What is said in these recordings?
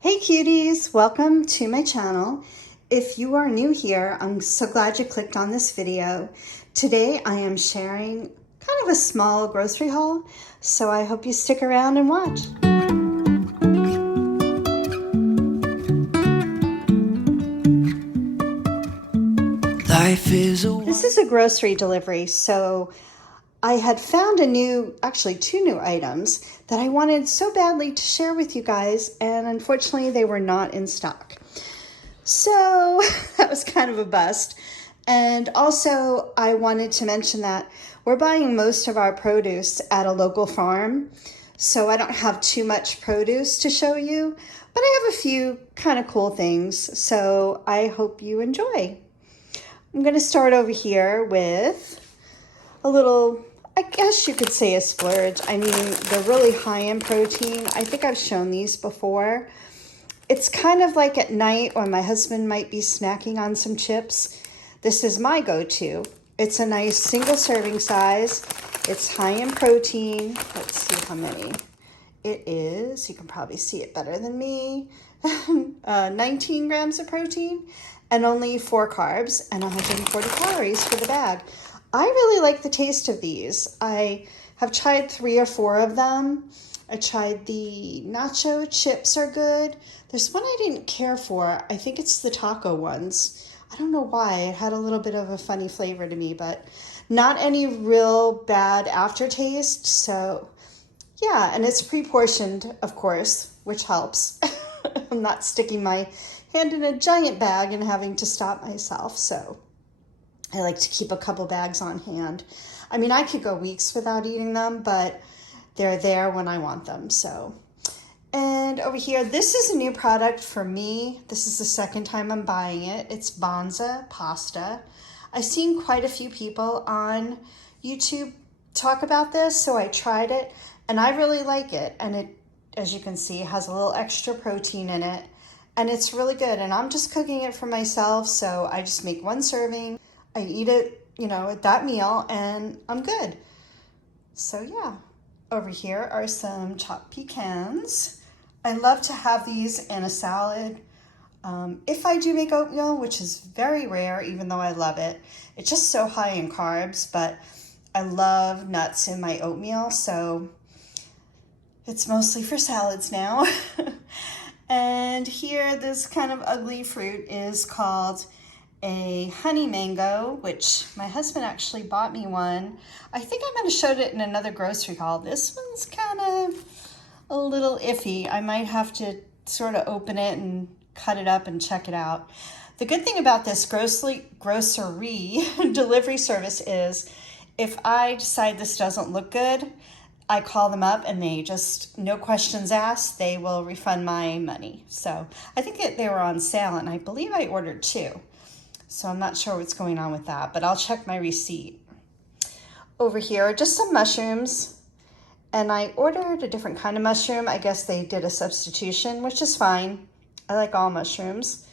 Hey cuties, welcome to my channel. If you are new here, I'm so glad you clicked on this video. Today I am sharing kind of a small grocery haul, so I hope you stick around and watch. This is a grocery delivery, so I had found actually two new items that I wanted so badly to share with you guys, and unfortunately they were not in stock. So that was kind of a bust. And also I wanted to mention that we're buying most of our produce at a local farm, so I don't have too much produce to show you, but I have a few kind of cool things, so I hope you enjoy. I'm going to start over here with a little, I guess you could say a splurge. I mean, they're really high in protein. I think I've shown these before. It's kind of like at night when my husband might be snacking on some chips. This is my go-to. It's a nice single serving size. It's high in protein. Let's see how many. It is, you can probably see it better than me, 19 grams of protein and only 4 carbs and 140 calories for the bag. I really like the taste of these. I have tried 3 or 4 of them. I tried the nacho chips are good. There's one I didn't care for. I think it's the taco ones. I don't know why. It had a little bit of a funny flavor to me, but not any real bad aftertaste. So yeah, and it's pre-portioned, of course, which helps. I'm not sticking my hand in a giant bag and having to stop myself. So I like to keep a couple bags on hand. I mean, I could go weeks without eating them, but they're there when I want them. So, and over here, this is a new product for me. This is the second time I'm buying it. It's Banza pasta. I've seen quite a few people on YouTube talk about this, so I tried it and I really like it. And it, as you can see, has a little extra protein in it and it's really good. And I'm just cooking it for myself, so I just make 1 serving. I eat it, at that meal and I'm good. So yeah. Over here are some chopped pecans. I love to have these in a salad. If I do make oatmeal, which is very rare, even though I love it, it's just so high in carbs, but I love nuts in my oatmeal, so it's mostly for salads now. And here, this kind of ugly fruit is called a honey mango, which my husband actually bought me one. I think I might have showed it in another grocery haul. This one's kind of a little iffy. I might have to sort of open it and cut it up and check it out. The good thing about this grocery delivery service is if I decide this doesn't look good, I call them up and they just, no questions asked, they will refund my money. So I think that they were on sale and I believe I ordered 2. So I'm not sure what's going on with that, but I'll check my receipt. Over here are just some mushrooms, and I ordered a different kind of mushroom. I guess they did a substitution, which is fine. I like all mushrooms.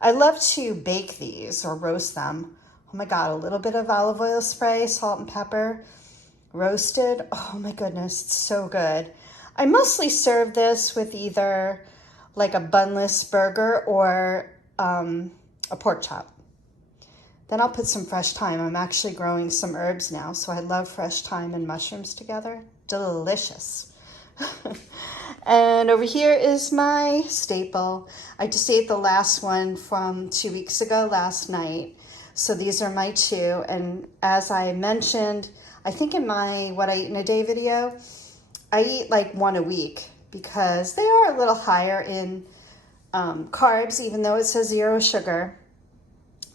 I love to bake these or roast them. Oh my God, a little bit of olive oil spray, salt and pepper, roasted. Oh my goodness, it's so good. I mostly serve this with either like a bunless burger or a pork chop. Then I'll put some fresh thyme. I'm actually growing some herbs now, so I love fresh thyme and mushrooms together. Delicious. And over here is my staple. I just ate the last one from 2 weeks ago, last night. So these are my 2. And as I mentioned, I think in my What I Eat in a Day video, I eat like 1 a week because they are a little higher in carbs, even though it says 0 sugar.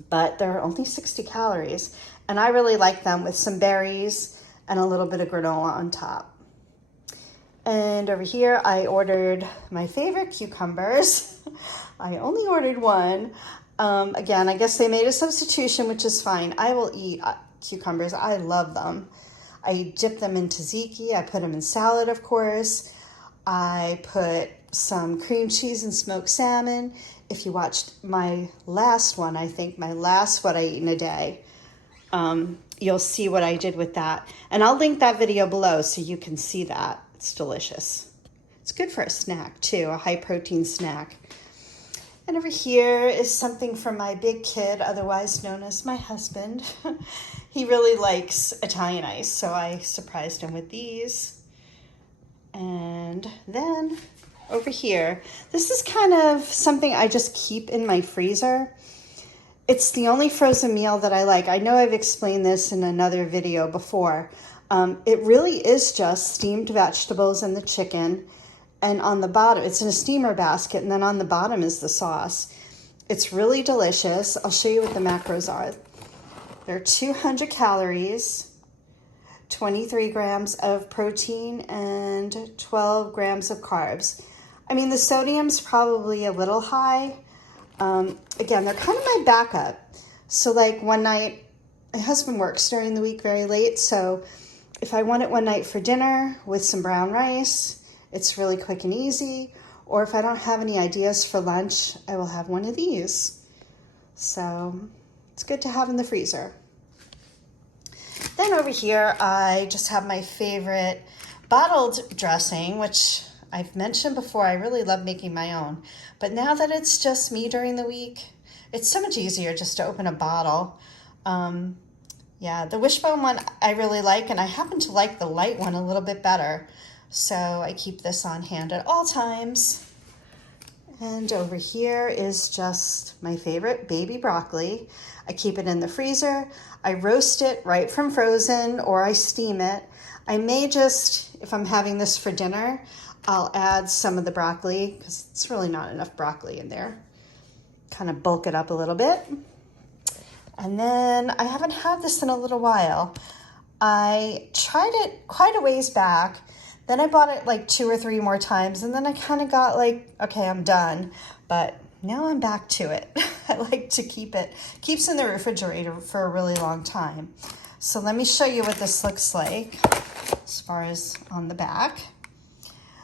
But they're only 60 calories. And I really like them with some berries and a little bit of granola on top. And over here, I ordered my favorite cucumbers. I only ordered 1. Again, I guess they made a substitution, which is fine. I will eat cucumbers. I love them. I dip them in tzatziki. I put them in salad, of course. I put some cream cheese and smoked salmon. If you watched my last one, I think my last What I Eat in a Day, you'll see what I did with that. And I'll link that video below so you can see that. It's delicious. It's good for a snack too, a high protein snack. And over here is something from my big kid, otherwise known as my husband. He really likes Italian ice, so I surprised him with these. And then over here, this is kind of something I just keep in my freezer. It's the only frozen meal that I like. I know I've explained this in another video before. It really is just steamed vegetables and the chicken. And on the bottom, it's in a steamer basket, and then on the bottom is the sauce. It's really delicious. I'll show you what the macros are. They're 200 calories, 23 grams of protein, and 12 grams of carbs. I mean, the sodium's probably a little high. Again, they're kind of my backup. So like one night, my husband works during the week very late, so if I want it one night for dinner with some brown rice, it's really quick and easy. Or if I don't have any ideas for lunch, I will have one of these. So it's good to have in the freezer. Then over here, I just have my favorite bottled dressing, which I've mentioned before. I really love making my own. But now that it's just me during the week, it's so much easier just to open a bottle. Yeah, the wishbone one I really like, and I happen to like the light one a little bit better. So I keep this on hand at all times. And over here is just my favorite baby broccoli. I keep it in the freezer. I roast it right from frozen, or I steam it. I may just, if I'm having this for dinner, I'll add some of the broccoli because it's really not enough broccoli in there. Kind of bulk it up a little bit. And then I haven't had this in a little while. I tried it quite a ways back. Then I bought it like 2 or 3 more times, and then I kind of got like, okay, I'm done. But now I'm back to it. I like to keep it, keeps in the refrigerator for a really long time. So let me show you what this looks like as far as on the back.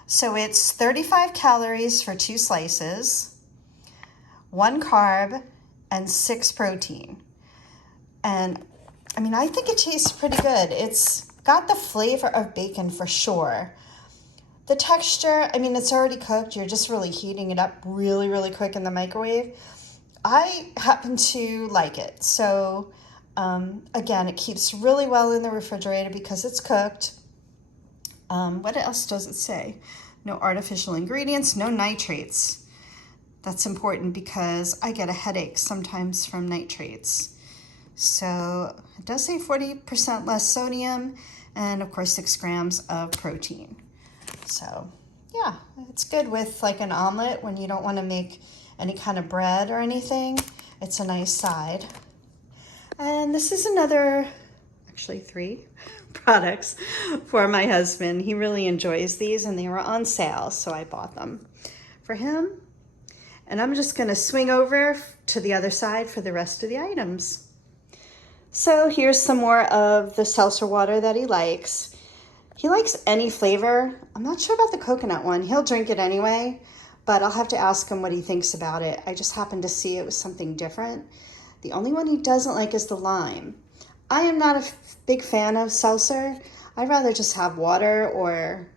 So it's 35 calories for 2 slices, 1 carb, and 6 protein. And I mean, I think it tastes pretty good. It's got the flavor of bacon for sure. The texture, I mean, it's already cooked. You're just really heating it up really, really quick in the microwave. I happen to like it. So again, it keeps really well in the refrigerator because it's cooked. What else does it say? No artificial ingredients, no nitrates. That's important because I get a headache sometimes from nitrates. So it does say 40% less sodium and of course 6 grams of protein. So yeah, it's good with like an omelet when you don't want to make any kind of bread or anything. It's a nice side. And this is another, actually 3 products for my husband. He really enjoys these and they were on sale, so I bought them for him. And I'm just gonna swing over to the other side for the rest of the items. So here's some more of the seltzer water that he likes. He likes any flavor. I'm not sure about the coconut one. He'll drink it anyway, but I'll have to ask him what he thinks about it. I just happened to see it was something different. The only one he doesn't like is the lime. I am not a big fan of seltzer. I'd rather just have water, or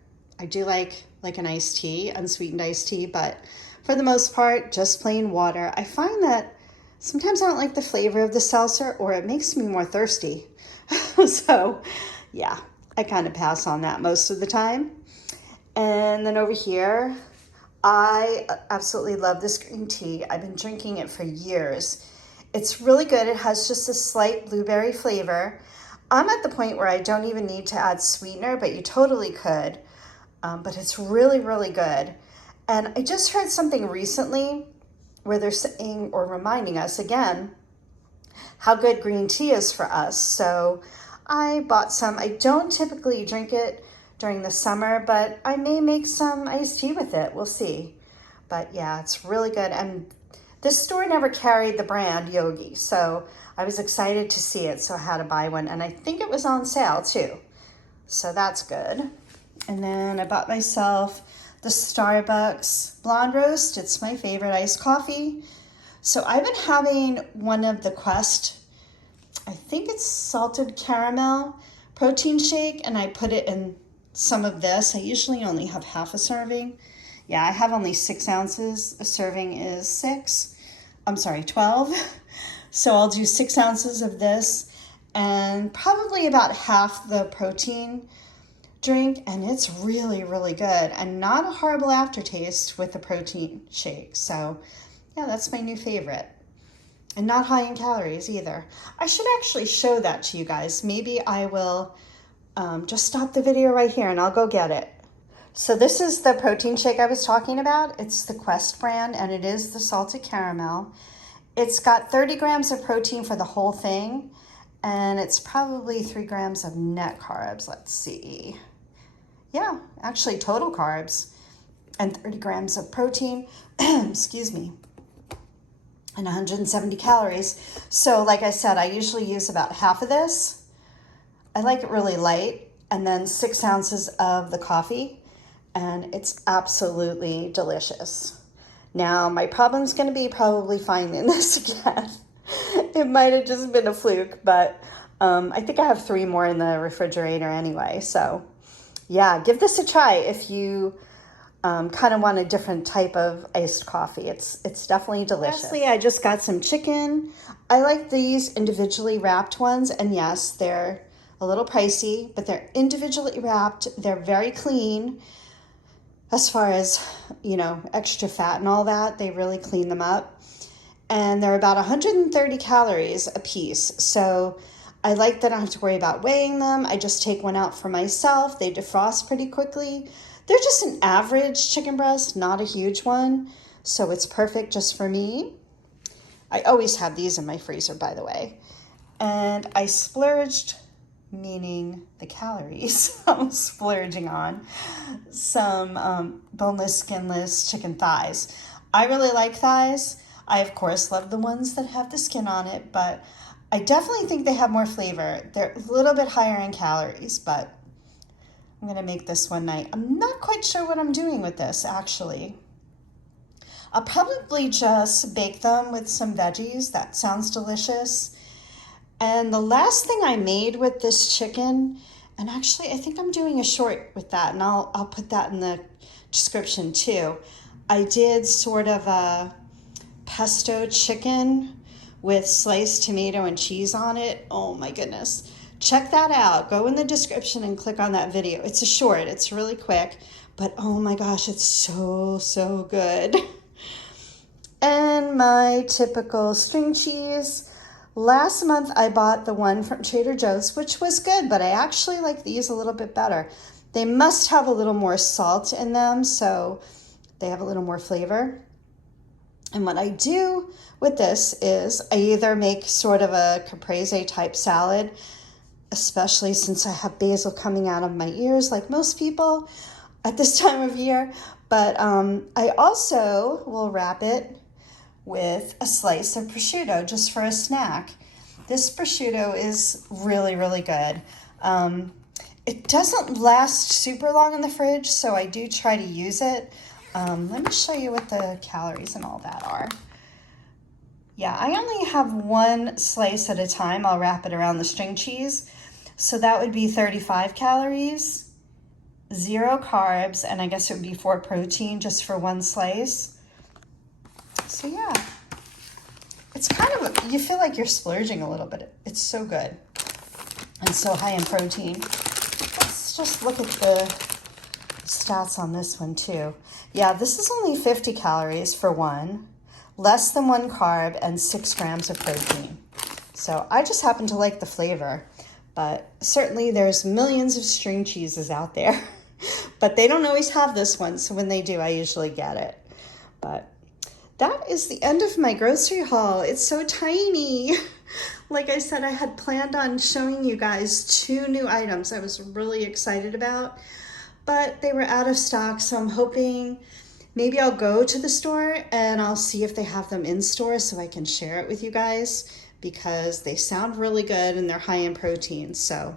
I do like an iced tea, unsweetened iced tea, but for the most part, just plain water. I find that sometimes I don't like the flavor of the seltzer, or it makes me more thirsty. So yeah, I kind of pass on that most of the time. And then over here, I absolutely love this green tea. I've been drinking it for years. It's really good. It has just a slight blueberry flavor. I'm at the point where I don't even need to add sweetener, but you totally could. But it's really, really good. And I just heard something recently where they're saying, or reminding us again, how good green tea is for us. So I bought some. I don't typically drink it during the summer, but I may make some iced tea with it. We'll see. But yeah, it's really good. And this store never carried the brand Yogi, so I was excited to see it, so I had to buy one. And I think it was on sale too. So that's good. And then I bought myself the Starbucks Blonde Roast. It's my favorite iced coffee. So I've been having one of the Quest, I think it's salted caramel protein shake, and I put it in some of this. I usually only have half a serving. Yeah, I have only 6 ounces. A serving is 12. So I'll do 6 ounces of this and probably about half the protein drink, and it's really, really good and not a horrible aftertaste with the protein shake. So yeah, that's my new favorite. And not high in calories either. I should actually show that to you guys. Maybe I will just stop the video right here and I'll go get it. So this is the protein shake I was talking about. It's the Quest brand and it is the salted caramel. It's got 30 grams of protein for the whole thing, and it's probably 3 grams of net carbs. Let's see. Yeah, actually total carbs and 30 grams of protein, excuse me, and 170 calories. So like I said, I usually use about half of this. I like it really light, and then 6 ounces of the coffee, and it's absolutely delicious. Now, my problem's going to be probably finding this again. It might have just been a fluke, but I think I have 3 more in the refrigerator anyway. So, yeah, give this a try if you kind of want a different type of iced coffee. It's definitely delicious. Lastly, I just got some chicken. I like these individually wrapped ones, and yes, they're a little pricey, but they're individually wrapped. They're very clean. As far as, you know, extra fat and all that, they really clean them up. And they're about 130 calories a piece. So I like that I don't have to worry about weighing them. I just take one out for myself. They defrost pretty quickly. They're just an average chicken breast, not a huge one. So it's perfect just for me. I always have these in my freezer, by the way. And I splurged, meaning the calories I'm splurging on, some boneless, skinless chicken thighs. I really like thighs. I, of course, love the ones that have the skin on it, but I definitely think they have more flavor. They're a little bit higher in calories, but I'm going to make this one night. I'm not quite sure what I'm doing with this, actually. I'll probably just bake them with some veggies. That sounds delicious. And the last thing I made with this chicken, and actually I think I'm doing a short with that, and I'll put that in the description too. I did sort of a pesto chicken with sliced tomato and cheese on it. Oh my goodness. Check that out. Go in the description and click on that video. It's a short, it's really quick, but oh my gosh, it's so, so good. And my typical string cheese. Last month, I bought the one from Trader Joe's, which was good, but I actually like these a little bit better. They must have a little more salt in them, so they have a little more flavor. And what I do with this is I either make sort of a caprese type salad, especially since I have basil coming out of my ears like most people at this time of year, but I also will wrap it with a slice of prosciutto just for a snack. This prosciutto is really, really good. It doesn't last super long in the fridge, so I do try to use it. Let me show you what the calories and all that are. Yeah, I only have 1 slice at a time. I'll wrap it around the string cheese. So that would be 35 calories, 0 carbs, and I guess it would be 4 protein just for 1 slice. So yeah, it's kind of, you feel like you're splurging a little bit. It's so good and so high in protein. Let's just look at the stats on this one too. Yeah, this is only 50 calories for one, less than 1 carb, and 6 grams of protein. So I just happen to like the flavor, but certainly there's millions of string cheeses out there, but they don't always have this one. So when they do, I usually get it. But that is the end of my grocery haul. It's so tiny. Like I said, I had planned on showing you guys 2 new items I was really excited about, but they were out of stock. So I'm hoping maybe I'll go to the store and I'll see if they have them in store so I can share it with you guys, because they sound really good and they're high in protein. So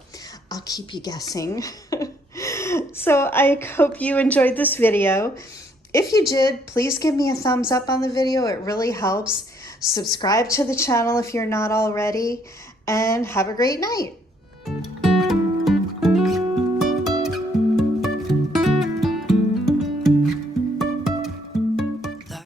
I'll keep you guessing. So I hope you enjoyed this video. If you did, please give me a thumbs up on the video. It really helps. Subscribe to the channel if you're not already, and have a great night.